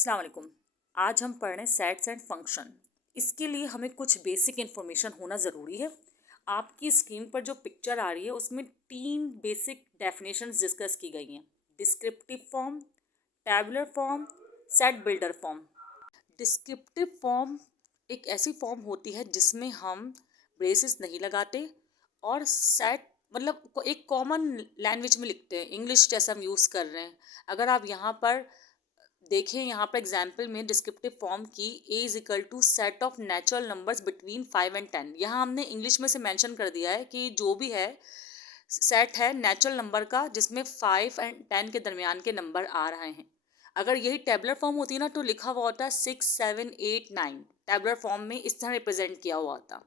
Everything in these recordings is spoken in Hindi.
अस्सलाम वालेकुम। आज हम पढ़ रहे हैं सेट्स एंड फंक्शन। इसके लिए हमें कुछ बेसिक इन्फॉर्मेशन होना ज़रूरी है। आपकी स्क्रीन पर जो पिक्चर आ रही है उसमें 3 बेसिक डेफिनेशंस डिस्कस की गई हैं। Descriptive form, tabular form, set builder form. Descriptive form एक ऐसी फॉर्म होती है जिसमें हम ब्रेसेस नहीं लगाते और सेट मतलब एक कॉमन लैंग्वेज में लिखते हैं, इंग्लिश जैसा हम यूज़ कर रहे हैं। अगर आप यहाँ पर देखिए, यहाँ पर एग्जाम्पल में डिस्क्रिप्टिव फॉर्म की A is equal to set of natural numbers between 5 and 10। यहाँ हमने इंग्लिश में से मेंशन कर दिया है कि जो भी है सेट है नेचुरल नंबर का जिसमें 5 एंड 10 के दरमियान के नंबर आ रहे हैं। अगर यही टेबलर फॉर्म होती है ना तो लिखा हुआ होता है 6, 7, 8, 9। टेबलर फॉर्म में इस तरह रिप्रेजेंट किया हुआ होता।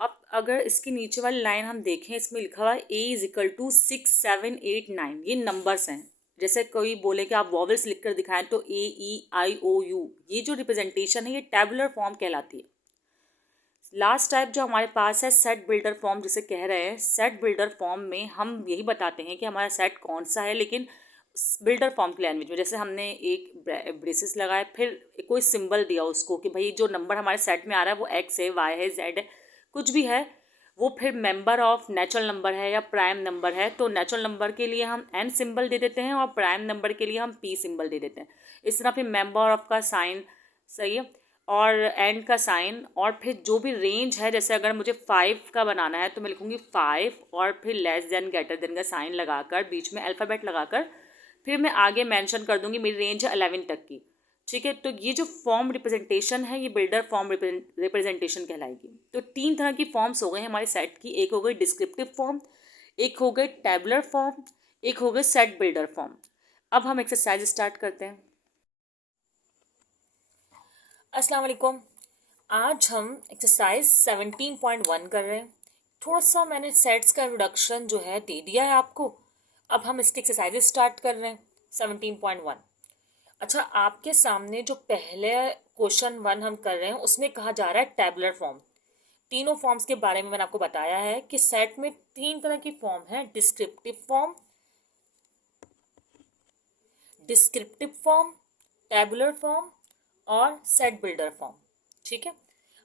अब अगर इसकी नीचे वाली लाइन हम देखें, इसमें लिखा हुआ है ए इज इक्वल टू 6, 7, 8, 9। ये नंबर्स हैं। जैसे कोई बोले कि आप वॉवल्स लिख कर दिखाएं तो ए, ई, आई, ओ, यू। ये जो रिप्रेजेंटेशन है ये टेबुलर फॉर्म कहलाती है। लास्ट टाइप जो हमारे पास है सेट बिल्डर फॉर्म जिसे कह रहे हैं। सेट बिल्डर फॉर्म में हम यही बताते हैं कि हमारा सेट कौन सा है, लेकिन बिल्डर फॉर्म की लैंग्वेज में। जैसे हमने एक ब्रेसेस लगाए, फिर कोई सिंबल दिया उसको कि भाई जो नंबर हमारे सेट में आ रहा है वो एक्स है, वाई है, जेड है, कुछ भी है, वो फिर मेंबर ऑफ नेचुरल नंबर है या प्राइम नंबर है। तो नेचुरल नंबर के लिए हम एन सिंबल दे देते हैं और प्राइम नंबर के लिए हम पी सिंबल दे देते हैं। इस तरह फिर मेंबर ऑफ का साइन, सही है, और एंड का साइन, और फिर जो भी रेंज है, जैसे अगर मुझे 5 का बनाना है तो मैं लिखूँगी 5 और फिर लेस देन ग्रेटर देन का साइन लगाकर बीच में अल्फ़ाबेट लगाकर फिर मैं आगे मेंशन कर दूँगी मेरी रेंज है 11 तक की। ठीक है, तो ये जो फॉर्म रिप्रेजेंटेशन है ये बिल्डर फॉर्म रिप्रेजेंटेशन कहलाएगी। तो 3 तरह की फॉर्म्स हो गए हमारे सेट की। एक हो गई डिस्क्रिप्टिव फॉर्म, एक हो गई टेबुलर फॉर्म, एक हो गई सेट बिल्डर फॉर्म। अब हम एक्सरसाइज स्टार्ट करते हैं। अस्सलाम वालेकुम। आज हम एक्सरसाइज 17.1 कर रहे हैं। थोड़ा सा मैंने सेट्स का इंट्रोडक्शन जो है दे दिया है आपको। अब हम इसके एक्सरसाइजेस स्टार्ट कर रहे हैं 17.1। अच्छा, आपके सामने जो पहले क्वेश्चन 1 हम कर रहे हैं उसमें कहा जा रहा है टेबुलर फॉर्म। तीनों फॉर्म्स के बारे में मैंने आपको बताया है कि सेट में 3 तरह की फॉर्म है। डिस्क्रिप्टिव फॉर्म, टेबुलर फॉर्म और सेट बिल्डर फॉर्म। ठीक है।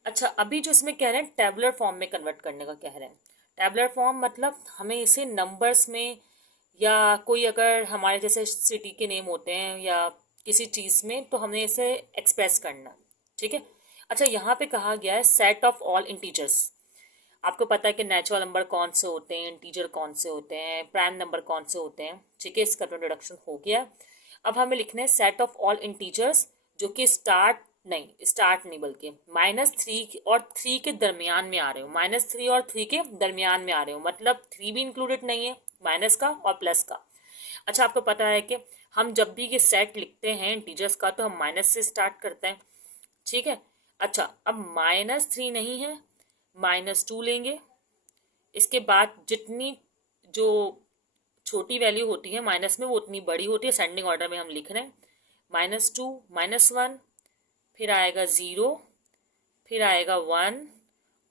अच्छा, अभी जो इसमें कह रहे हैं टेबुलर फॉर्म में कन्वर्ट करने का कह रहे हैं। टेबुलर फॉर्म मतलब हमें इसे नंबर्स में, या कोई अगर हमारे जैसे सिटी के नेम होते हैं या किसी चीज़ में, तो हमें इसे एक्सप्रेस करना। ठीक है। अच्छा, यहाँ पे कहा गया है सेट ऑफ ऑल इंटीजर्स। आपको पता है कि नेचुरल नंबर कौन से होते हैं, इंटीजर कौन से होते हैं, प्राइम नंबर कौन से होते हैं। ठीक है, इसका इंट्रोडक्शन हो गया। अब हमें लिखना है सेट ऑफ ऑल इंटीजर्स जो कि स्टार्ट नहीं बल्कि -3 और 3 के दरमियान में आ रहे हो। -3 और 3 के दरमियान में आ रहे हो मतलब 3 भी इंक्लूडेड नहीं है, माइनस का और प्लस का। अच्छा, आपको पता है कि हम जब भी ये सेट लिखते हैं इंटीजर्स का तो हम माइनस से स्टार्ट करते हैं। ठीक है। अच्छा, अब -3 नहीं है, -2 लेंगे। इसके बाद जितनी जो छोटी वैल्यू होती है माइनस में वो उतनी बड़ी होती है। सेंडिंग ऑर्डर में हम लिख रहे हैं। -2, -1, फिर आएगा 0, फिर आएगा 1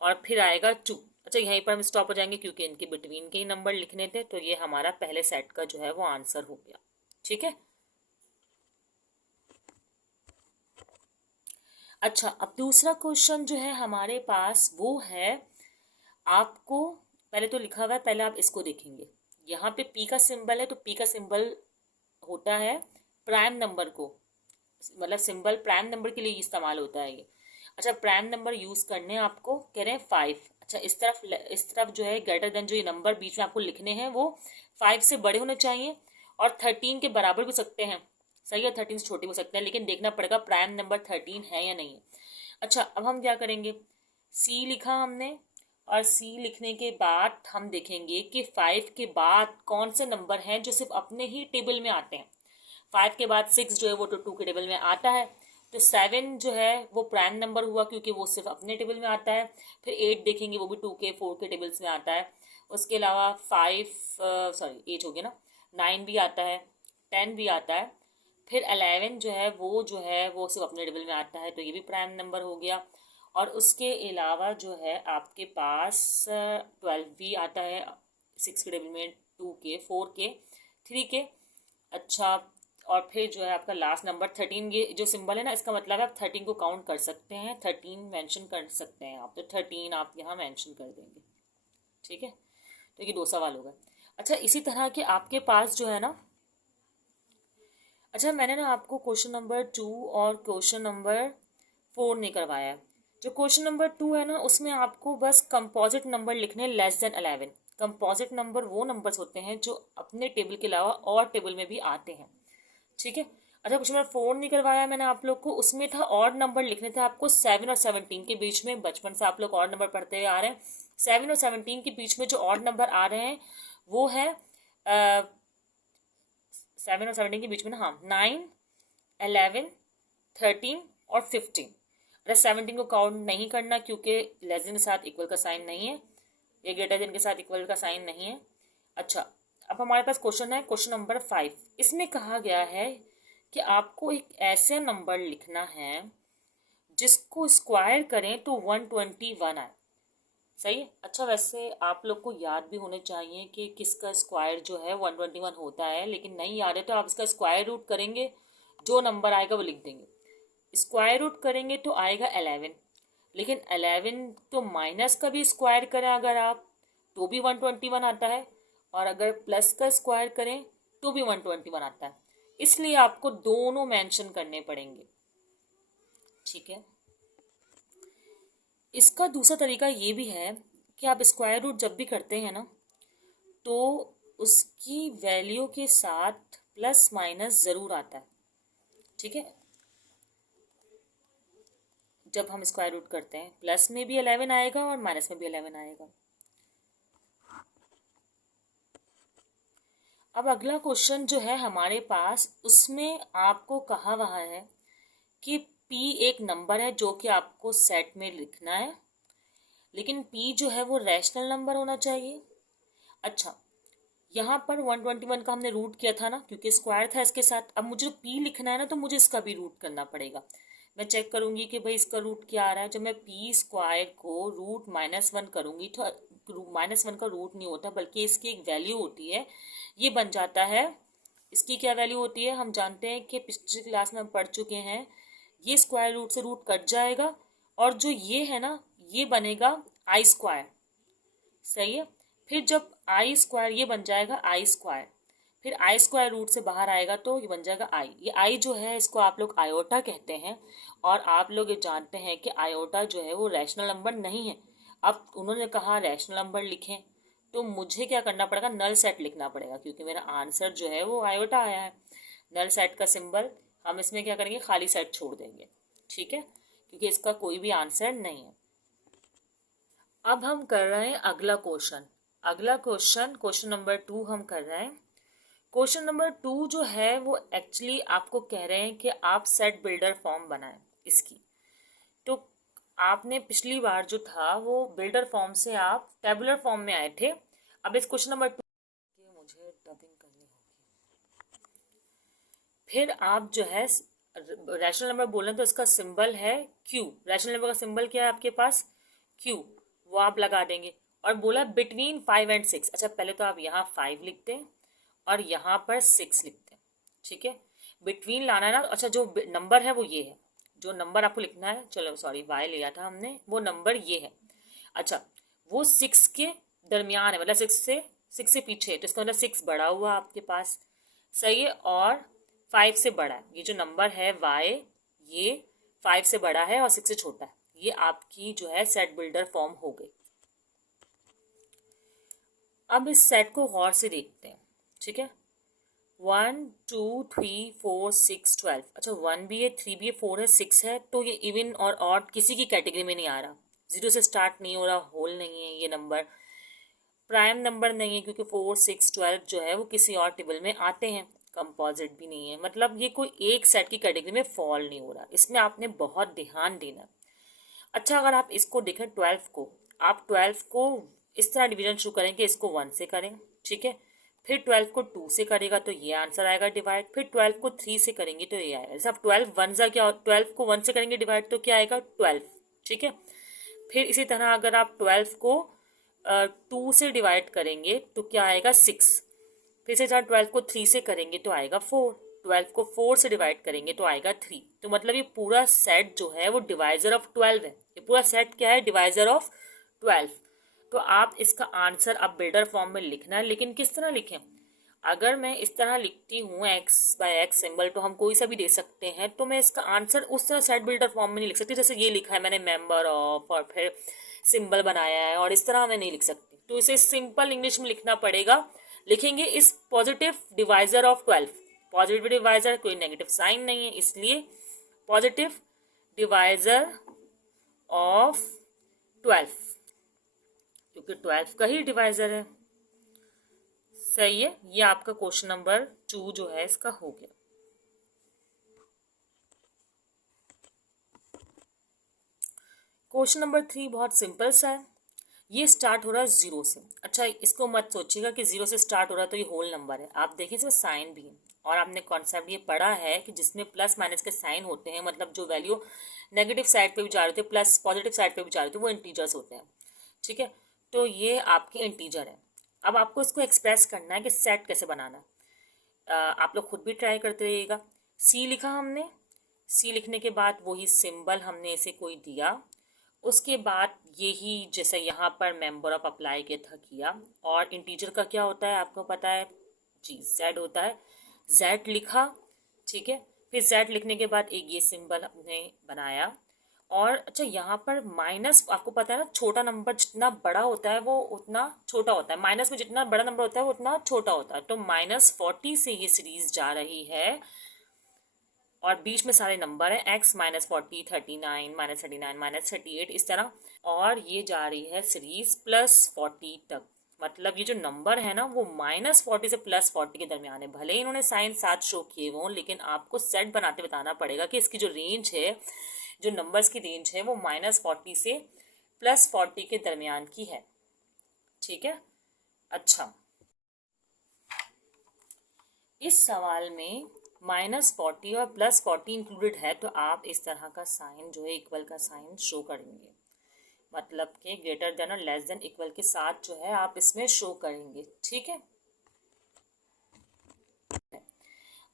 और फिर आएगा 2। अच्छा, यहीं पर हम स्टॉप हो जाएंगे क्योंकि इनके बिटवीन के ही नंबर लिखने थे। तो ये हमारा पहले सेट का जो है वो आंसर हो गया। ठीक है। अच्छा, अब दूसरा क्वेश्चन जो है हमारे पास वो है, आपको पहले तो लिखा हुआ है, पहले आप इसको देखेंगे। यहाँ पे पी का सिंबल है तो पी का सिंबल होता है प्राइम नंबर को, मतलब सिंबल प्राइम नंबर के लिए इस्तेमाल होता है ये। अच्छा, प्राइम नंबर यूज करने आपको कह रहे हैं 5। अच्छा, इस तरफ जो है ग्रेटर देन, जो ये नंबर बीच में आपको लिखने हैं वो 5 से बड़े होने चाहिए और 13 के बराबर भी सकते हैं। सही है, 13 से छोटे हो सकते हैं, लेकिन देखना पड़ेगा प्राइम नंबर 13 है या नहीं है। अच्छा, अब हम क्या करेंगे, सी लिखा हमने और सी लिखने के बाद हम देखेंगे कि 5 के बाद कौन से नंबर हैं जो सिर्फ अपने ही टेबल में आते हैं। 5 के बाद 6 जो है वो तो 2 के टेबल में आता है। तो 7 जो है वो प्राइम नंबर हुआ क्योंकि वो सिर्फ अपने टेबल में आता है। फिर 8 देखेंगे, वो भी 2 के 4 के टेबल्स में आता है। उसके अलावा 8 हो गया ना, 9 भी आता है, 10 भी आता है। फिर 11 जो है वो सिर्फ अपने टेबल में आता है, तो ये भी प्राइम नंबर हो गया। और उसके अलावा जो है आपके पास 12 भी आता है 6 के टेबल में, 2 के, 4 के, 3 के। अच्छा, और फिर जो है आपका लास्ट नंबर 13, ये जो सिंबल है ना इसका मतलब है आप 13 को काउंट कर सकते हैं, 13 मेंशन कर सकते हैं आप, तो 13 आप यहाँ मेंशन कर देंगे। ठीक है, तो ये 2 सवाल हो गए। अच्छा, इसी तरह के आपके पास जो है ना, अच्छा मैंने ना आपको क्वेश्चन नंबर 2 और क्वेश्चन नंबर 4 नहीं करवाया है। जो क्वेश्चन नंबर 2 है ना उसमें आपको बस कंपोजिट नंबर लिखने लेस देन 11। कंपोजिट नंबर वो नंबर्स होते हैं जो अपने टेबल के अलावा और टेबल में भी आते हैं। ठीक है। अच्छा, क्वेश्चन नंबर 4 नहीं करवाया मैंने आप लोग को, उसमें था ऑड नंबर लिखने थे आपको 7 और 17 के बीच में। बचपन से आप लोग ऑड नंबर पढ़ते हुए आ रहे हैं। 7 और 17 के बीच में जो ऑड नंबर आ रहे हैं वो है 7 और 17 के बीच में ना, हाँ, 9, 11, 13 और 15। अरे 17 को काउंट नहीं करना क्योंकि लेस देन के साथ इक्वल का साइन नहीं है, ये ग्रेटर देन के साथ इक्वल का साइन नहीं है। अच्छा, अब हमारे पास क्वेश्चन है क्वेश्चन नंबर 5। इसमें कहा गया है कि आपको एक ऐसे नंबर लिखना है जिसको स्क्वायर करें तो 121 आए। सही है। अच्छा, वैसे आप लोग को याद भी होने चाहिए कि किसका स्क्वायर जो है 121 होता है, लेकिन नहीं याद है तो आप इसका स्क्वायर रूट करेंगे, जो नंबर आएगा वो लिख देंगे। स्क्वायर रूट करेंगे तो आएगा 11, लेकिन 11 तो माइनस का भी स्क्वायर करें अगर आप तो भी 121 आता है, और अगर प्लस का स्क्वायर करें तो भी 121 आता है। इसलिए आपको दोनों मेंशन करने पड़ेंगे। ठीक है। इसका दूसरा तरीका ये भी है कि आप स्क्वायर रूट जब भी करते हैं ना तो उसकी वैल्यू के साथ प्लस माइनस ज़रूर आता है। ठीक है, जब हम स्क्वायर रूट करते हैं प्लस में भी 11 आएगा और माइनस में भी 11 आएगा। अब अगला क्वेश्चन जो है हमारे पास, उसमें आपको कहा हुआ है कि p एक नंबर है जो कि आपको सेट में लिखना है, लेकिन p जो है वो रैशनल नंबर होना चाहिए। अच्छा, यहाँ पर 121 का हमने रूट किया था ना, क्योंकि स्क्वायर था इसके साथ। अब मुझे p लिखना है ना तो मुझे इसका भी रूट करना पड़ेगा। मैं चेक करूंगी कि भाई इसका रूट क्या आ रहा है। जब मैं p स्क्वायर को रूट -1 करूंगी तो -1 का रूट नहीं होता, बल्कि इसकी एक वैल्यू होती है, ये बन जाता है। इसकी क्या वैल्यू होती है हम जानते हैं कि पिछली क्लास में हम पढ़ चुके हैं। ये स्क्वायर रूट से रूट कट जाएगा और जो ये है ना ये बनेगा आई स्क्वायर। सही है। फिर जब आई स्क्वायर ये बन जाएगा आई स्क्वायर, फिर आई स्क्वायर रूट से बाहर आएगा तो ये बन जाएगा आई। ये आई जो है इसको आप लोग आयोटा कहते हैं, और आप लोग ये जानते हैं कि आयोटा जो है वो रैशनल नंबर नहीं है। अब उन्होंने कहा रैशनल नंबर लिखें, तो मुझे क्या करना पड़ेगा, नल सेट लिखना पड़ेगा, क्योंकि मेरा आंसर जो है वो आयोटा आया है। नल सेट का सिंबल हम इसमें क्या करेंगे, खाली सेट छोड़ देंगे। ठीक है, क्योंकि इसका कोई भी आंसर नहीं है। अब हम कर रहे हैं अगला क्वेश्चन। अगला क्वेश्चन क्वेश्चन नंबर 2 हम कर रहे हैं। क्वेश्चन नंबर 2 जो है वो एक्चुअली आपको कह रहे हैं कि आप सेट बिल्डर फॉर्म बनाएं इसकी। तो आपने पिछली बार जो था वो बिल्डर फॉर्म से आप टेबुलर फॉर्म में आए थे। अब इस क्वेश्चन नंबर 2 मुझे डबिंग करनी होगी। फिर आप जो है रैशनल नंबर बोल रहे हैं तो इसका सिंबल है क्यू। रैशनल नंबर का सिंबल क्या है आपके पास, क्यू, वो आप लगा देंगे। और बोला बिटवीन 5 एंड 6। अच्छा, पहले तो आप यहाँ 5 लिखते हैं और यहाँ पर 6 लिखते हैं। ठीक है, बिटवीन लाना है ना। अच्छा, जो नंबर है वो ये है, जो नंबर आपको लिखना है, चलो सॉरी वाई लिया था हमने, वो नंबर ये है। अच्छा, वो 6 के दरमियान है, मतलब 6 से पीछे है, तो इसका मतलब 6 बड़ा हुआ आपके पास। सही है, और 5 से बड़ा है। ये जो नंबर है वाई, ये 5 से बड़ा है और 6 से छोटा है। ये आपकी जो है सेट बिल्डर फॉर्म हो गई। अब इस सेट को गौर से देखते हैं। ठीक है, 1 2 3 4 6 12। अच्छा, 1 भी है, 3 भी है, 4 है, 6 है, तो ये इवन और ऑड किसी की कैटेगरी में नहीं आ रहा। 0 से स्टार्ट नहीं हो रहा, होल नहीं है, ये नंबर प्राइम नंबर नहीं है, क्योंकि 4 6 12 जो है वो किसी और टेबल में आते हैं। कंपोजिट भी नहीं है, मतलब ये कोई एक सेट की कैटेगरी में फॉल नहीं हो रहा। इसमें आपने बहुत ध्यान देना। अच्छा, अगर आप इसको देखें 12 को, आप 12 को इस तरह डिवीजन शुरू करें कि इसको 1 से करें। ठीक है, फिर 12 को 2 से करेगा तो ये आंसर आएगा डिवाइड, फिर 12 को 3 से करेंगे तो ये आएगा। जैसे आप 12 1 जा क्या, 12 को 1 से करेंगे डिवाइड तो क्या आएगा 12। ठीक है, फिर इसी तरह अगर आप 12 को 2 से डिवाइड करेंगे तो क्या आएगा 6। फिर से जहाँ 12 को 3 से करेंगे तो आएगा 4। 12 को 4 से डिवाइड करेंगे तो आएगा 3। तो मतलब ये पूरा सेट जो है वो डिवाइजर ऑफ 12 है। ये पूरा सेट क्या है? Divisor of 12। तो आप इसका आंसर अब बिल्डर फॉर्म में लिखना है, लेकिन किस तरह लिखें? अगर मैं इस तरह लिखती हूँ x बाय x सिंबल, तो हम कोई सा भी दे सकते हैं, तो मैं इसका आंसर उस तरह सेट बिल्डर फॉर्म में नहीं लिख सकती। जैसे ये लिखा है मैंने मेंबर ऑफ और फिर सिंबल बनाया है, और इस तरह मैं नहीं लिख सकती। तो इसे सिंपल इंग्लिश में लिखना पड़ेगा। लिखेंगे इस positive divisor of 12। Positive divisor, कोई नेगेटिव साइन नहीं है, इसलिए पॉजिटिव डिवाइजर ऑफ 12, क्योंकि 12 का ही डिवाइजर है। सही है। ये आपका क्वेश्चन नंबर 2 जो है इसका हो गया। क्वेश्चन नंबर 3 बहुत सिंपल सा है। ये स्टार्ट हो रहा है 0 से। अच्छा, इसको मत सोचिएगा कि 0 से स्टार्ट हो रहा है तो ये होल नंबर है। आप देखिए इसमें साइन भी है, और आपने कॉन्सेप्ट ये पढ़ा है कि जिसमें प्लस माइनस के साइन होते हैं, मतलब जो वैल्यू नेगेटिव साइड पे भी जा रहे थे प्लस पॉजिटिव साइड पे भी जा रहे थे, वो इंटीजर्स होते हैं। ठीक है, तो ये आपके इंटीजर है। अब आपको इसको एक्सप्रेस करना है कि सेट कैसे बनाना है। आप लोग खुद भी ट्राई करते रहिएगा। सी लिखा हमने, सी लिखने के बाद वही सिंबल हमने इसे कोई दिया, उसके बाद यही जैसे यहाँ पर मेंबर ऑफ अप्लाई के था किया। और इंटीजर का क्या होता है आपको पता है जी, जेड होता है। जेड लिखा, ठीक है। फिर जेड लिखने के बाद एक ये सिंबल हमने बनाया। और अच्छा, यहाँ पर माइनस, आपको पता है ना, छोटा नंबर जितना बड़ा होता है वो उतना छोटा होता है, माइनस में जितना बड़ा नंबर होता है वो उतना छोटा होता है। तो -40 से ये सीरीज जा रही है, और बीच में सारे नंबर हैं, x -40, 39, -39, -38, इस तरह। और ये जा रही है सीरीज +40 तक। मतलब ये जो नंबर है ना वो -40 से +40 के दरमियान है। भले ही इन्होंने साइन साथ शो किए हों, लेकिन आपको सेट बनाते बताना पड़ेगा कि इसकी जो रेंज है, जो नंबर्स की रेंज है, वो -40 से +40 के दरमियान की है। ठीक है। अच्छा, इस सवाल में -40 और +40 इंक्लूडेड है, तो आप इस तरह का साइन जो है, इक्वल का साइन शो करेंगे। मतलब कि ग्रेटर देन और लेस देन इक्वल के साथ जो है आप इसमें शो करेंगे। ठीक है।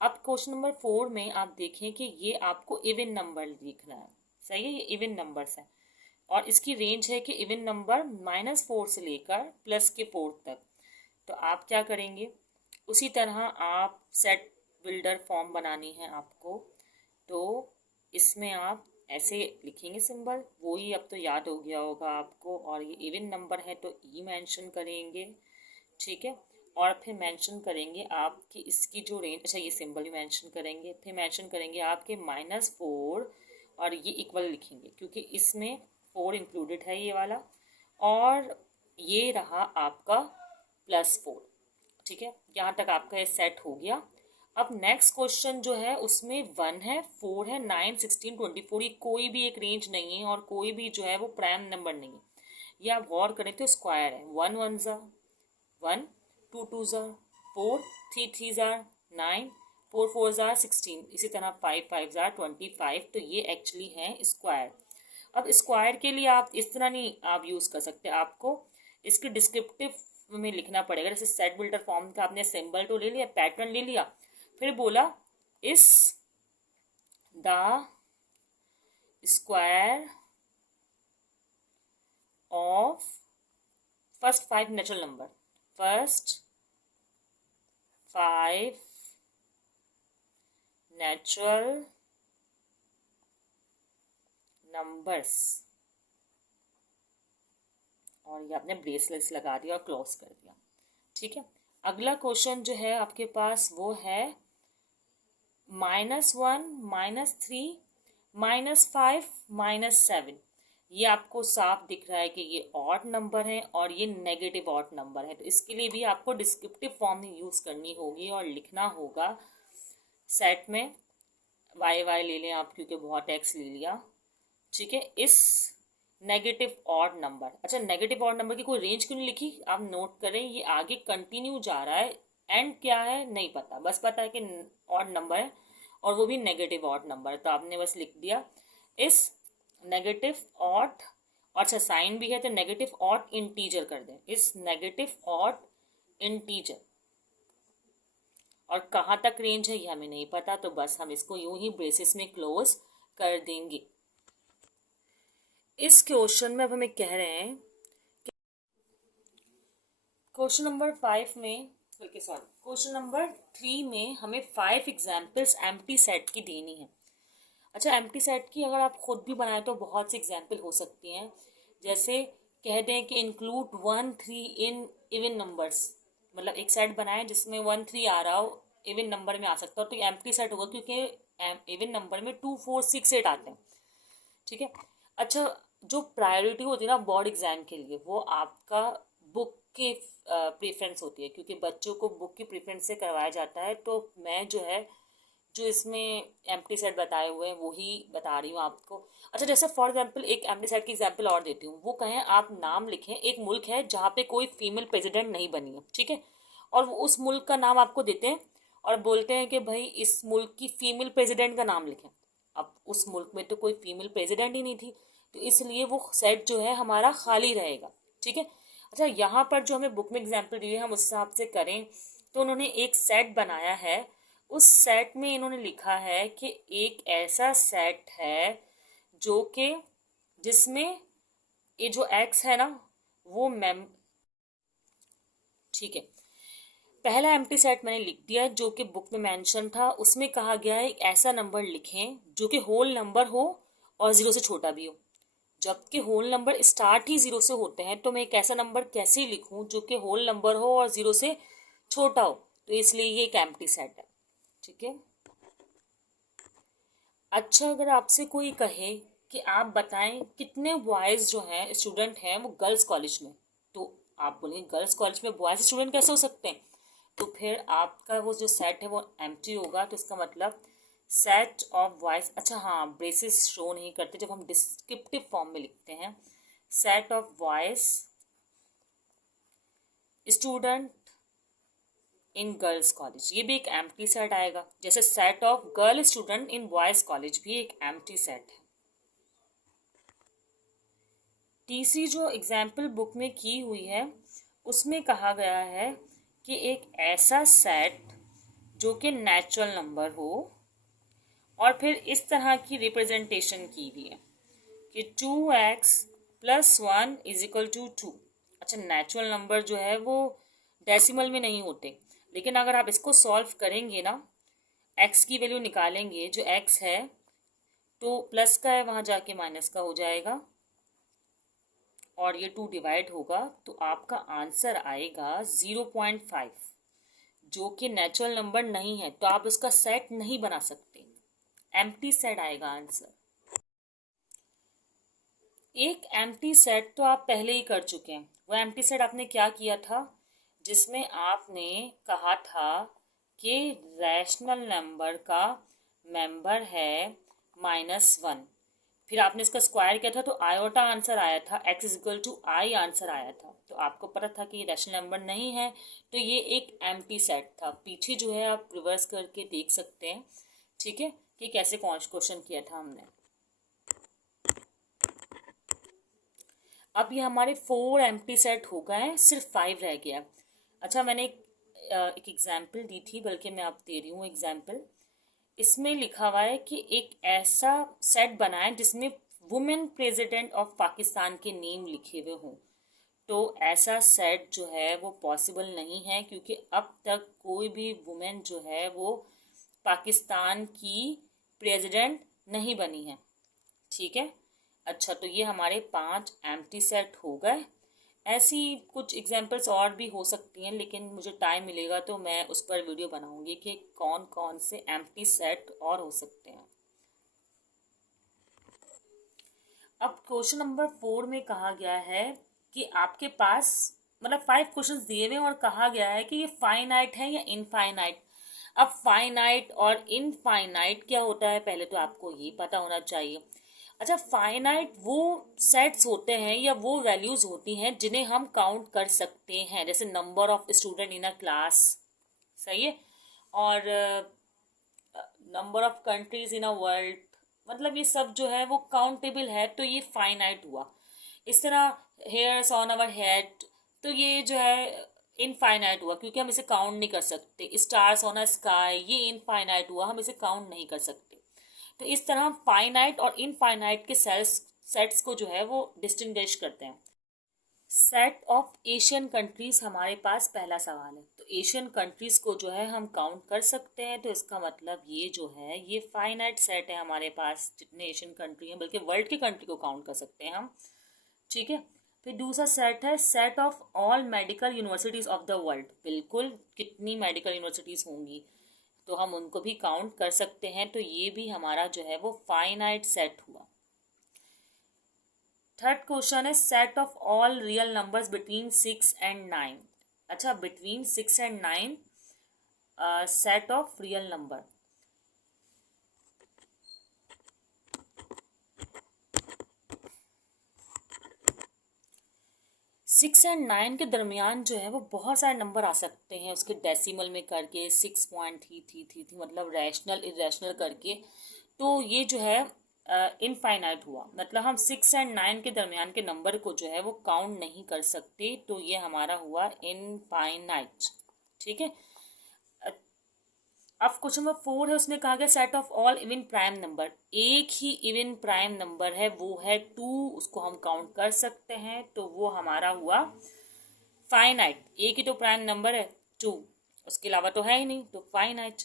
अब क्वेश्चन नंबर 4 में आप देखें कि ये आपको इवन नंबर लिखना है। सही है, ये इवन नंबर्स है, और इसकी रेंज है कि इवन नंबर -4 से लेकर +4 तक। तो आप क्या करेंगे, उसी तरह आप सेट बिल्डर फॉर्म बनानी है आपको। तो इसमें आप ऐसे लिखेंगे सिंबल, वो ही अब तो याद हो गया होगा आपको। और ये इवन नंबर है तो ई मेंशन करेंगे। ठीक है। और फिर मेंशन करेंगे आपकी इसकी जो रेंज, अच्छा ये सिंबल भी मेंशन करेंगे। फिर मेंशन करेंगे आपके -4, और ये इक्वल लिखेंगे क्योंकि इसमें 4 इंक्लूडेड है ये वाला। और ये रहा आपका +4। ठीक है, यहाँ तक आपका ये सेट हो गया। अब नेक्स्ट क्वेश्चन जो है उसमें 1 है, 4 है, 9, 16, 24, ये कोई भी एक रेंज नहीं है, और कोई भी जो है वो प्राइम नंबर नहीं है। ये आप गौर करें तो स्क्वायर है। 1 1 ज़ा 1, 2 2 ज़ा 4, 3 3 ज़ा 9, 4 4 ज़ा 16, इसी तरह 5 5 ज़ा 25। तो ये एक्चुअली है स्क्वायर। अब स्क्वायर के लिए आप इस तरह नहीं आप यूज़ कर सकते, आपको इसके डिस्क्रिप्टिव में लिखना पड़ेगा। जैसे सेट बिल्डर फॉर्म का आपने सिंबल तो ले लिया, पैटर्न ले लिया, फिर बोला इस the square of first 5 natural number, first 5 natural numbers, और ये आपने ब्रेसलेट्स लगा दिया और क्लोज कर दिया। ठीक है। अगला क्वेश्चन जो है आपके पास वो है -1, -3, -5, -7। ये आपको साफ दिख रहा है कि ये ऑड नंबर है और ये नेगेटिव ऑड नंबर है। तो इसके लिए भी आपको डिस्क्रिप्टिव फॉर्म यूज़ करनी होगी और लिखना होगा। सेट में वाई वाई ले लें आप क्योंकि बहुत एक्स ले लिया। ठीक है। इस नेगेटिव ऑड नंबर, अच्छा नेगेटिव ऑड नंबर की कोई रेंज क्यों नहीं लिखी आप नोट करें, ये आगे कंटिन्यू जा रहा है। एंड क्या है नहीं पता, बस पता है कि ऑड नंबर है और वो भी नेगेटिव ऑड नंबर। तो आपने बस लिख दिया इस नेगेटिव ऑड, और अच्छा साइन भी है तो नेगेटिव ऑड इंटीजर कर दें, इस नेगेटिव ऑड इंटीजर। और कहाँ तक रेंज है ये हमें नहीं पता, तो बस हम इसको यूं ही ब्रेसेस में क्लोज कर देंगे। इस क्वेश्चन में अब हमें कह रहे हैं क्वेश्चन नंबर 5 में, बल्कि सॉरी क्वेश्चन नंबर 3 में हमें 5 एग्जाम्पल्स एम्प्टी सेट की देनी है। अच्छा, एम्प्टी सेट की अगर आप खुद भी बनाएं तो बहुत सी एग्जाम्पल हो सकती हैं। जैसे कह दें कि इंक्लूड 1 3 इन इवन नंबर्स, मतलब एक सेट बनाएं जिसमें 1 3 आ रहा हो, इवन नंबर में आ सकता हो, तो ये एम्प्टी सेट होगा क्योंकि इवन नंबर में 2 4 6 8 आते हैं। ठीक है। अच्छा, जो प्रायोरिटी होती है ना बोर्ड एग्जाम के लिए, वो आपका बुक की प्रेफरेंस होती है, क्योंकि बच्चों को बुक की प्रेफरेंस से करवाया जाता है। तो मैं जो है जो इसमें एम्प्टी सेट बताए हुए हैं वही बता रही हूँ आपको। अच्छा, जैसे फॉर एग्जांपल एक एम्प्टी सेट की एग्जांपल और देती हूँ। वो कहें आप नाम लिखें, एक मुल्क है जहाँ पे कोई फीमेल प्रेसिडेंट नहीं बनी है, ठीक है, और वो उस मुल्क का नाम आपको देते हैं और बोलते हैं कि भाई इस मुल्क की फीमेल प्रेसिडेंट का नाम लिखें। अब उस मुल्क में तो कोई फीमेल प्रेसिडेंट ही नहीं थी, तो इसलिए वो सेट जो है हमारा खाली रहेगा। ठीक है। अच्छा, यहाँ पर जो हमें बुक में एग्जाम्पल दी है हम उस हिसाब से करें तो उन्होंने एक सेट बनाया है। उस सेट में इन्होंने लिखा है कि एक ऐसा सेट है जो कि जिसमें ये जो एक्स है ना वो मैम, ठीक है, पहला एम्प्टी सेट मैंने लिख दिया जो कि बुक में मेंशन था। उसमें कहा गया है एक ऐसा नंबर लिखें जो कि होल नंबर हो और ज़ीरो से छोटा भी हो। जबकि होल नंबर स्टार्ट ही ज़ीरो से होते हैं, तो मैं एक ऐसा नंबर कैसे लिखूं जो कि होल नंबर हो और ज़ीरो से छोटा हो, तो इसलिए ये एक एम्प्टी सेट है। ठीक है। अच्छा, अगर आपसे कोई कहे कि आप बताएं कितने बॉयज़ जो हैं स्टूडेंट हैं वो गर्ल्स कॉलेज में, तो आप बोलेंगे गर्ल्स कॉलेज में बॉयज़ स्टूडेंट कैसे हो सकते हैं, तो फिर आपका वो जो सेट है वो एम्प्टी होगा। तो इसका मतलब सेट ऑफ बॉयज़, अच्छा हाँ, ब्रेसेस शो नहीं करते जब हम डिस्क्रिप्टिव फॉर्म में लिखते हैं। Set of boys student in girls college, ये भी एक एम्प्टी सेट आएगा। जैसे set of girl student in boys college भी एक एम्प्टी सेट है। तीसरी जो एग्जाम्पल बुक में की हुई है उसमें कहा गया है कि एक ऐसा सेट जो कि नेचुरल नंबर हो और फिर इस तरह की रिप्रेजेंटेशन की हुई है कि 2x + 1 = 2। अच्छा, नेचुरल नंबर जो है वो डेसिमल में नहीं होते, लेकिन अगर आप इसको सॉल्व करेंगे ना, x की वैल्यू निकालेंगे, जो x है तो प्लस का है वहाँ जाके माइनस का हो जाएगा और ये 2 डिवाइड होगा, तो आपका आंसर आएगा 0.5, जो कि नेचुरल नंबर नहीं है, तो आप उसका सेट नहीं बना सकते, एम्प्टी सेट आएगा आंसर। एक एम्प्टी सेट तो आप पहले ही कर चुके हैं। वो एम्प्टी सेट आपने क्या किया था, जिसमें आपने कहा था कि रैशनल नंबर का मेंबर है -1, फिर आपने इसका स्क्वायर किया था तो आयोटा आंसर आया था, x = i आंसर आया था। तो आपको पता था कि ये रैशनल नंबर नहीं है, तो ये एक एम्प्टी सेट था। पीछे जो है आप रिवर्स करके देख सकते हैं, ठीक है, कि कैसे क्वेश्चन किया था हमने। अब ये हमारे 4 एम्प्टी सेट हो गए हैं, सिर्फ 5 रह गया। अच्छा, मैंने एक एग्जाम्पल दी थी, बल्कि मैं आप दे रही हूँ एग्जाम्पल। इसमें लिखा हुआ है कि एक ऐसा सेट बनाएं जिसमें वुमेन प्रेसिडेंट ऑफ पाकिस्तान के नेम लिखे हुए हों। तो ऐसा सेट जो है वो पॉसिबल नहीं है, क्योंकि अब तक कोई भी वुमेन जो है वो पाकिस्तान की प्रेसिडेंट नहीं बनी है। ठीक है। अच्छा, तो ये हमारे 5 एम्प्टी सेट हो गए। ऐसी कुछ एग्जांपल्स और भी हो सकती हैं, लेकिन मुझे टाइम मिलेगा तो मैं उस पर वीडियो बनाऊंगी कि कौन कौन से एम्प्टी सेट और हो सकते हैं। अब क्वेश्चन नंबर 4 में कहा गया है कि आपके पास मतलब 5 क्वेश्चन दिए हुए और कहा गया है कि ये फाइनाइट है या इनफाइनाइट। अब फाइनाइट और इनफाइनाइट क्या होता है पहले तो आपको ये पता होना चाहिए। अच्छा, फाइनाइट वो सेट्स होते हैं या वो वैल्यूज़ होती हैं जिन्हें हम काउंट कर सकते हैं, जैसे number of student in a class, सही है, और number of countries in a world, मतलब ये सब जो है वो काउंटेबल है, तो ये फाइनाइट हुआ। इस तरह हेयर्स ऑन आवर हेड, तो ये जो है इनफाइनाइट हुआ क्योंकि हम इसे काउंट नहीं कर सकते। स्टार्स ऑन अ स्काई, ये इनफाइनाइट हुआ, हम इसे काउंट नहीं कर सकते। तो इस तरह हम फाइनाइट और इनफाइनाइट के सेट्स को जो है वो डिस्टिंग्विश करते हैं। सेट ऑफ एशियन कंट्रीज हमारे पास पहला सवाल है। तो एशियन कंट्रीज को जो है हम काउंट कर सकते हैं, तो इसका मतलब ये जो है ये फाइनाइट सेट है हमारे पास, जितने एशियन कंट्री हैं, बल्कि वर्ल्ड की कंट्री को काउंट कर सकते हैं हम। ठीक है। फिर दूसरा सेट है set of all medical universities of the world. बिल्कुल, कितनी मेडिकल यूनिवर्सिटीज होंगी तो हम उनको भी काउंट कर सकते हैं, तो ये भी हमारा जो है वो फाइनाइट सेट हुआ। थर्ड क्वेश्चन है set of all real numbers between 6 and 9। अच्छा, between 6 and 9 set of real number. 6 and 9 के दरमियान जो है वो बहुत सारे नंबर आ सकते हैं, उसके डेसिमल में करके 6.333 मतलब रैशनल इरेशनल करके। तो ये जो है इनफाइनाइट हुआ, मतलब हम 6 and 9 के दरमियान के नंबर को जो है वो काउंट नहीं कर सकते, तो ये हमारा हुआ इनफाइनाइट। ठीक है। अब क्वेश्चन नंबर 4 है, उसमें कहा गया set of all even prime number. एक ही इवन प्राइम नंबर है, वो है 2, उसको हम काउंट कर सकते हैं, तो वो हमारा हुआ फाइनाइट। एक ही तो प्राइम नंबर है 2, उसके अलावा तो है ही नहीं, तो फाइनाइट।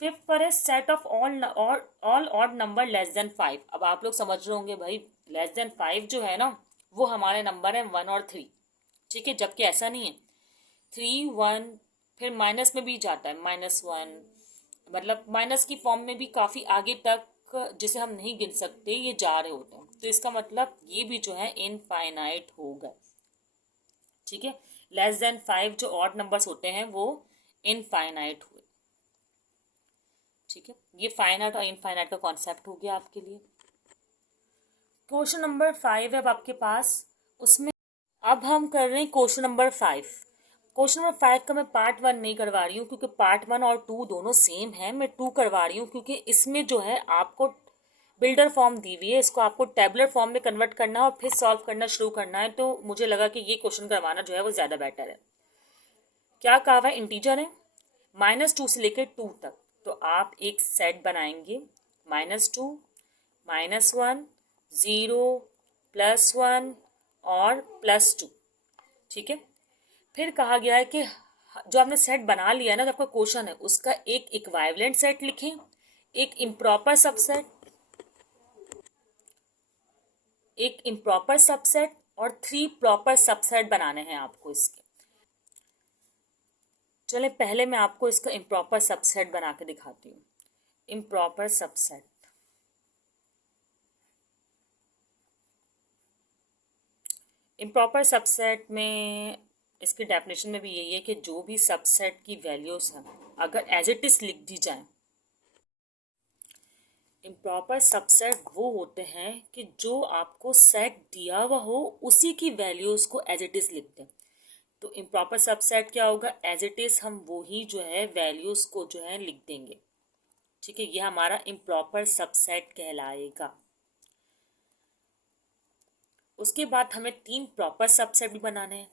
फिफ्थ पर है set of all odd number less than 5। अब आप लोग समझ रहे होंगे भाई, लेस देन 5 जो है ना वो हमारे नंबर है 1 और 3। ठीक है, जबकि ऐसा नहीं है। 3 1 फिर माइनस में भी जाता है, -1, मतलब माइनस की फॉर्म में भी काफ़ी आगे तक जिसे हम नहीं गिन सकते ये जा रहे होते हैं, तो इसका मतलब ये भी जो है इनफाइनाइट होगा। ठीक है, लेस देन 5 जो ऑड नंबर्स होते हैं वो इनफाइनाइट हुए। ठीक है, ये फाइनाइट और इनफाइनाइट का कॉन्सेप्ट हो गया आपके लिए। क्वेश्चन नंबर 5 है अब आपके पास, उसमें अब हम कर रहे हैं क्वेश्चन नंबर 5। क्वेश्चन नंबर 5 का मैं पार्ट 1 नहीं करवा रही हूँ क्योंकि पार्ट 1 और 2 दोनों सेम है। मैं 2 करवा रही हूँ क्योंकि इसमें जो है आपको बिल्डर फॉर्म दी हुई है, इसको आपको टेबलर फॉर्म में कन्वर्ट करना है और फिर सॉल्व करना शुरू करना है, तो मुझे लगा कि ये क्वेश्चन करवाना जो है वो ज़्यादा बेटर है। क्या कहा हुआ है, इंटीजर है -2 से लेकर 2 तक, तो आप एक सेट बनाएंगे -2 -1 0 +1 और +2। ठीक है, फिर कहा गया है कि जो आपने सेट बना लिया है ना, जो आपका क्वेश्चन है उसका एक इक्वाइवेलेंट सेट लिखें, एक इम्प्रॉपर सबसेट और 3 प्रॉपर सबसेट बनाने हैं आपको इसके। चले पहले मैं आपको इसका इम्प्रॉपर सबसेट बना के दिखाती हूँ। इम्प्रॉपर सबसेट, इम्प्रॉपर सबसेट में इसकी डेफिनेशन में भी यही है कि जो भी सबसेट की वैल्यूज हैं अगर एज इट इज लिख दी जाए। इम्प्रॉपर सबसेट वो होते हैं कि जो आपको सेट दिया हुआ हो उसी की वैल्यूज को एज इट इज लिख दें। तो इम्प्रॉपर सबसेट क्या होगा, एज इट इज हम वही जो है वैल्यूज को जो है लिख देंगे। ठीक है, ये हमारा इम्प्रॉपर सबसेट कहलाएगा। उसके बाद हमें 3 प्रॉपर सबसेट भी बनाने हैं,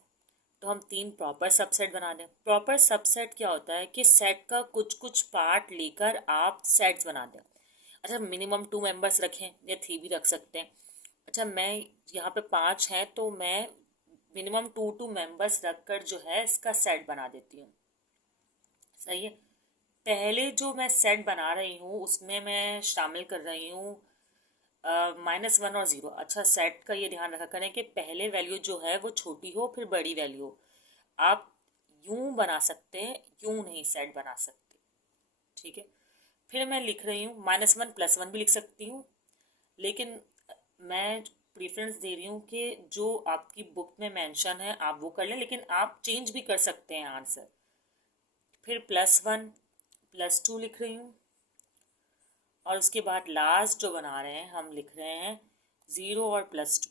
तो हम 3 प्रॉपर सबसेट बना दें। प्रॉपर सबसेट क्या होता है कि सेट का कुछ कुछ पार्ट लेकर आप सेट्स बना दें। अच्छा, मिनिमम 2 मेंबर्स रखें या 3 भी रख सकते हैं। अच्छा, मैं यहाँ पे 5 हैं तो मैं मिनिमम 2 मेंबर्स रखकर जो है इसका सेट बना देती हूँ। सही है। पहले जो मैं सेट बना रही हूँ उसमें मैं शामिल कर रही हूँ -1 और 0। अच्छा, सेट का ये ध्यान रखा करें कि पहले वैल्यू जो है वो छोटी हो फिर बड़ी वैल्यू हो। आप यूं बना सकते हैं, यूं नहीं सेट बना सकते। ठीक है, फिर मैं लिख रही हूँ -1 +1 भी लिख सकती हूँ, लेकिन मैं प्रेफरेंस दे रही हूँ कि जो आपकी बुक में मेंशन है आप वो कर लें, लेकिन आप चेंज भी कर सकते हैं आंसर। फिर +1 +2 लिख रही हूँ और उसके बाद लास्ट जो बना रहे हैं हम लिख रहे हैं 0 और +2।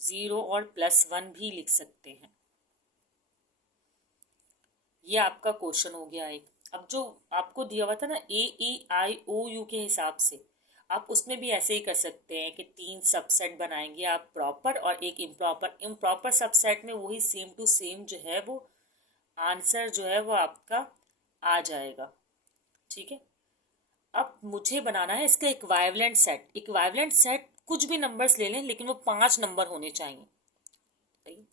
0 और +1 भी लिख सकते हैं। ये आपका क्वेश्चन हो गया एक। अब जो आपको दिया हुआ था ना AEIOU के हिसाब से आप उसमें भी ऐसे ही कर सकते हैं कि 3 सबसेट बनाएंगे आप प्रॉपर और एक इम्प्रॉपर। इम्प्रॉपर सबसेट में वही सेम टू सेम जो है वो आंसर जो है वो आपका आ जाएगा। ठीक है, अब मुझे बनाना है इसका इक्वाइवेलेंट सेट। इक्वाइवेलेंट सेट कुछ भी नंबर्स ले लें, लेकिन वो 5 नंबर होने चाहिए। सही,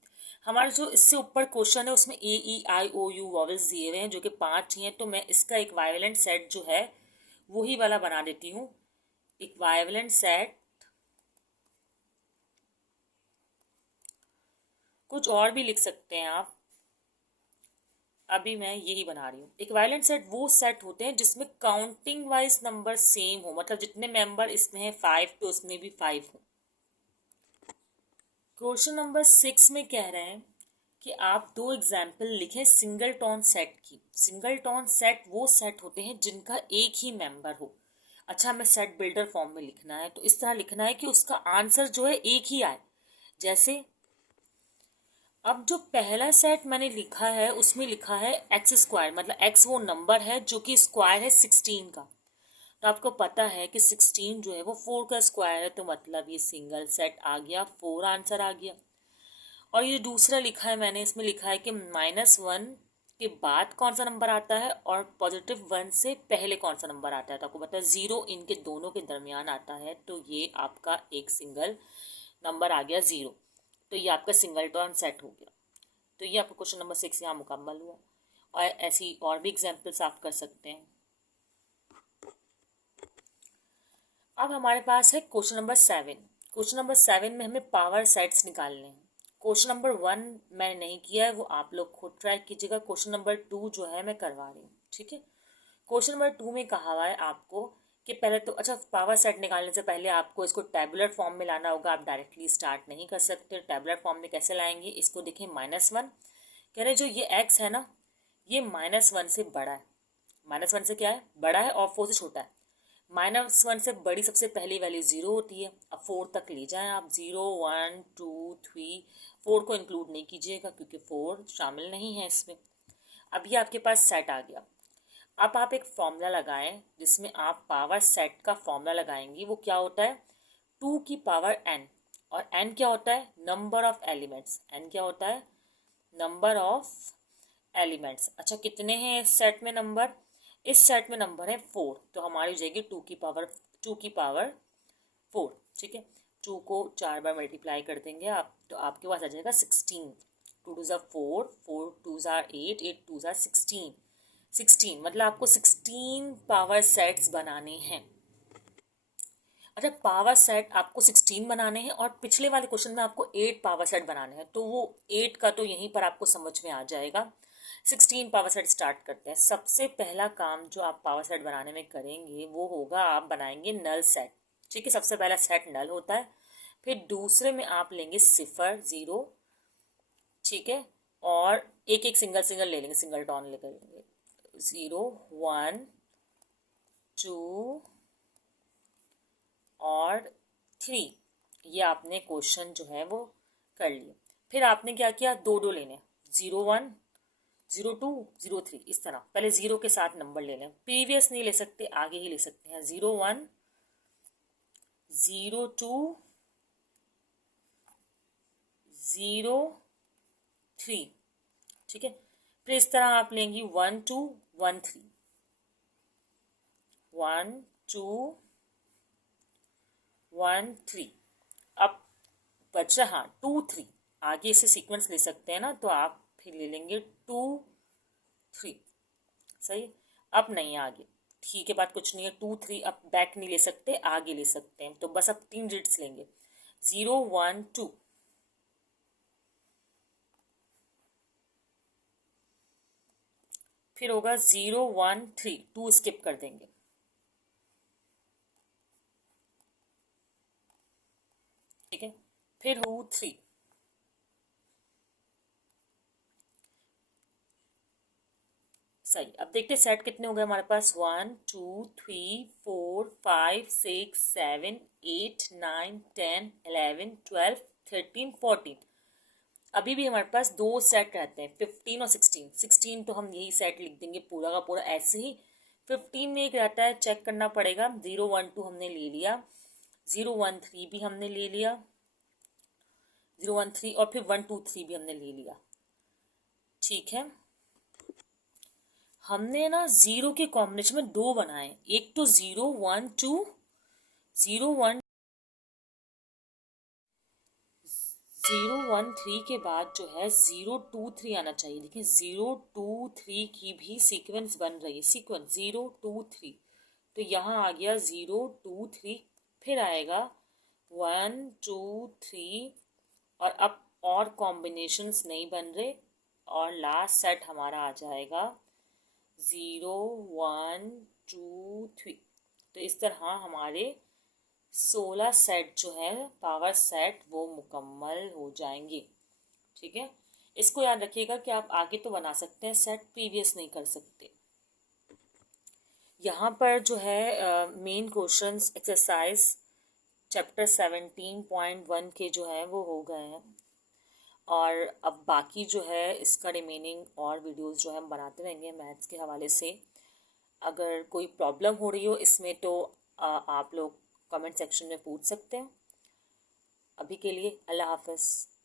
हमारा जो इससे ऊपर क्वेश्चन है उसमें AEIOU वॉवेल्स दिए हुए हैं जो कि 5 ही हैं, तो मैं इसका इक्वाइवेलेंट सेट जो है वही वाला बना देती हूँ। इक्वाइवेलेंट सेट कुछ और भी लिख सकते हैं आप, अभी मैं यही बना रही हूँ। इक्वाइवेलेंट सेट वो सेट होते हैं जिसमें काउंटिंग वाइज नंबर सेम हो, मतलब जितने मेंबर इसमें है 5 तो उसमें भी 5 हो। क्वेश्चन नंबर 6 में कह रहे हैं कि आप 2 एग्जाम्पल लिखें सिंगल टोन सेट की। सिंगल टोन सेट वो सेट होते हैं जिनका एक ही मेंबर हो। अच्छा, हमें सेट बिल्डर फॉर्म में लिखना है तो इस तरह लिखना है कि उसका आंसर जो है एक ही आए। जैसे अब जो पहला सेट मैंने लिखा है उसमें लिखा है एक्स स्क्वायर, मतलब एक्स वो नंबर है जो कि स्क्वायर है 16 का। तो आपको पता है कि 16 जो है वो 4 का स्क्वायर है, तो मतलब ये सिंगल सेट आ गया, 4 आंसर आ गया। और ये दूसरा लिखा है मैंने, इसमें लिखा है कि -1 के बाद कौन सा नंबर आता है और +1 से पहले कौन सा नंबर आता है। तो आपको पता है 0 इनके दोनों के दरमियान आता है, तो ये आपका एक सिंगल नंबर आ गया 0। तो ये आपका सिंगल टर्न सेट हो गया। तो ये आपका क्वेश्चन नंबर 6 यहाँ मुकम्मल हुआ। और ऐसी और भी एग्जाम्पल्स आप कर सकते हैं। अब हमारे पास है क्वेश्चन नंबर 7। क्वेश्चन नंबर 7 में हमें पावर सेट्स निकालने हैं। क्वेश्चन नंबर 1 मैंने नहीं किया है, वो आप लोग खुद ट्राई कीजिएगा। क्वेश्चन नंबर 2 जो है मैं करवा रही हूँ। ठीक है, क्वेश्चन नंबर 2 में कहा हुआ है आपको कि पहले तो अच्छा, पावर सेट निकालने से पहले आपको इसको टेबुलर फॉर्म में लाना होगा। आप डायरेक्टली स्टार्ट नहीं कर सकते। टेबुलर फॉर्म में कैसे लाएंगे, इसको देखें -1 कह रहे जो ये x है ना, ये -1 से बड़ा है। -1 से क्या है, बड़ा है, और 4 से छोटा है। -1 से बड़ी सबसे पहली वैल्यू 0 होती है। अब 4 तक ले जाएं आप, 0 1 2 3। 4 को इंक्लूड नहीं कीजिएगा क्योंकि 4 शामिल नहीं है इसमें। अब ये आपके पास सेट आ गया। अब आप एक फॉर्मूला लगाएं जिसमें आप पावर सेट का फॉर्मूला लगाएंगी। वो क्या होता है, 2 की पावर n। और n क्या होता है, नंबर ऑफ एलिमेंट्स। n क्या होता है, नंबर ऑफ एलिमेंट्स। अच्छा, कितने हैं इस सेट में नंबर, इस सेट में नंबर है 4, तो हमारी हो जाएगी 2 की पावर 4। ठीक है, 2 को 4 बार मल्टीप्लाई कर देंगे आप, तो आपके पास आ जाएगा 16। 2 2 ज़ा 4, 4 2 ज़ा 8, 8 2 ज़ा 16। 16 मतलब आपको 16 पावर सेट्स बनाने हैं। अच्छा, पावर सेट आपको 16 बनाने हैं और पिछले वाले क्वेश्चन में आपको 8 पावर सेट बनाने हैं, तो वो 8 का तो यहीं पर आपको समझ में आ जाएगा। 16 पावर सेट स्टार्ट करते हैं। सबसे पहला काम जो आप पावर सेट बनाने में करेंगे वो होगा, आप बनाएंगे नल सेट। ठीक है, सबसे पहला सेट नल होता है। फिर दूसरे में आप लेंगे सिफर 0। ठीक है, और एक एक सिंगल सिंगल ले लेंगे, सिंगल टॉन लेकर लेंगे। 0 1 2 और 3। ये आपने क्वेश्चन जो है वो कर लिए। फिर आपने क्या किया, 2 लेने, 0 1 0 2 0 3, इस तरह पहले 0 के साथ नंबर ले लें। प्रीवियस नहीं ले सकते, आगे ही ले सकते हैं। 0 1 0 2 0 3। ठीक है, फिर इस तरह आप लेंगी 1 2 1 3, 1 2 1 3। अब बच रहा 2 3, आगे से सीक्वेंस ले सकते हैं ना, तो आप फिर ले लेंगे 2 3। सही, अब नहीं आगे, ठीक है, बात कुछ नहीं है। 2 3 अब बैक नहीं ले सकते, आगे ले सकते हैं, तो बस अब 3 डिजिट्स लेंगे। 0 1 2, फिर होगा 0 1 3, 2 स्किप कर देंगे। ठीक है, फिर 2 3। सही, अब देखते हैं सेट कितने हो गए हमारे पास। 1 2 3 4 5 6 7 8 9 10 11 12 13 14। अभी भी हमारे पास 2 सेट रहते हैं, 15 और 16। 16 तो हम यही सेट लिख देंगे पूरा का पूरा ऐसे ही, 15 में एक रहता है, चेक करना पड़ेगा, 012 हमने ले लिया, 013 भी हमने ले लिया, 013 और फिर 123 भी हमने ले लिया। ठीक है, हमने ना जीरो के कॉम्बिनेशन में दो बनाए, एक तो 012 013 के बाद जो है 023 आना चाहिए। देखिए 023 की भी सीक्वेंस बन रही है, सीक्वेंस 023, तो यहाँ आ गया 023, फिर आएगा 123, और अब और कॉम्बिनेशंस नहीं बन रहे, और लास्ट सेट हमारा आ जाएगा 0 1 2 3। तो इस तरह हमारे 16 सेट जो है पावर सेट वो मुकम्मल हो जाएंगे। ठीक है, इसको याद रखिएगा कि आप आगे तो बना सकते हैं सेट, प्रीवियस नहीं कर सकते। यहाँ पर जो है मेन क्वेश्चंस एक्सरसाइज चैप्टर 17.1 के जो है वो हो गए हैं, और अब बाकी जो है इसका रिमेनिंग और वीडियोस जो है हम बनाते रहेंगे मैथ्स के हवाले से। अगर कोई प्रॉब्लम हो रही हो इसमें तो आप लोग कमेंट सेक्शन में पूछ सकते हैं। अभी के लिए अल्लाह हाफ़िज़।